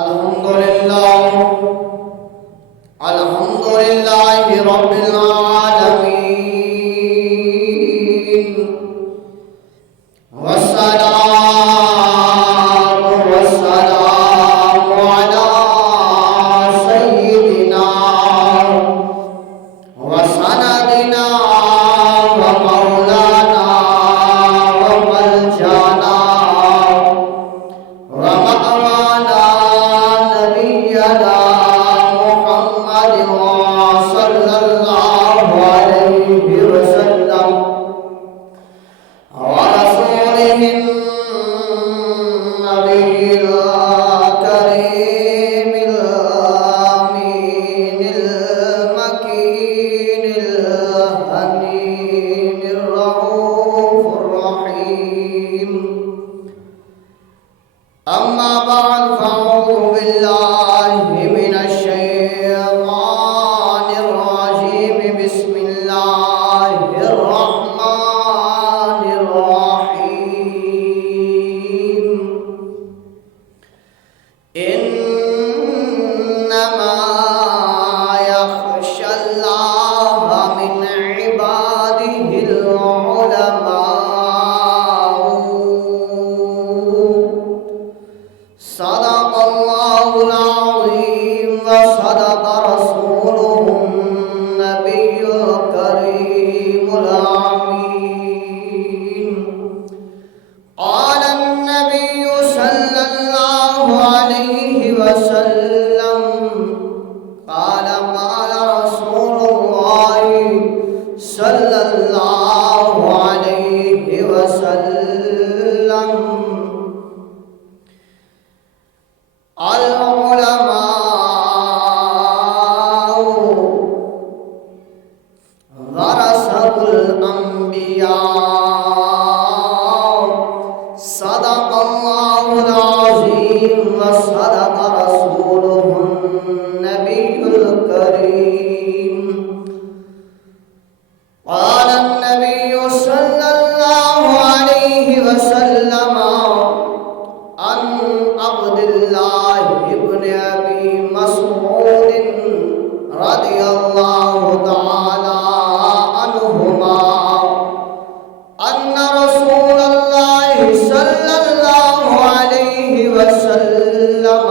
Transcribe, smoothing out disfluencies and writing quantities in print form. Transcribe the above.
अल्हम्दुलिल्लाह अल्हम्दुलिल्लाहि रब्बिल आलमीन वस्सलातु वस्सलामु अला सय्यिदिना व सनदिना व मौलाना व मलजाना व मअवाना नबियना मुहम्मद सल्लल्लाहु अलैहि वसल्लम व रसूलिहिन नबिय्यिल करीमिल आमीनिल मकीनिल हनीमिर रऊफिर रहीम। अम्मा बाद फ़अऊज़ु बिल्लाहि मिनश शैतानिर रजीम। बिस्मिल्लाहिर रहमानिर रहीम। इन्नमा यख़शल्लाह मिन इबादिहिल उलमा। सदक़ल्लाहुल अज़ीम व सदक़ रसूलुहुन नबियुल करीमुल अमीन। क़ाल अन्नबिय्यु सल्लल्लाहु अलैहि वसल्लम क़ाल रसूलुल्लाहि सल्लल्लाहु अलैहि वसल्लम अल उलमाउ वरसतुल अंबिया। सदक़ल्लाहुल अज़ीम व सदक़ रसूलुहुन नबियुल करीम। क़ाल अन्नबिय्यु सल्लल्लाहु अलैहि वसल्लम अन अब्दुल्लाह इब्न अबी मसऊद रदियल्लाहु तआला अन्हुमा अन्ना रसूलल्लाह सल्लल्लाहु अलैहि वसल्लम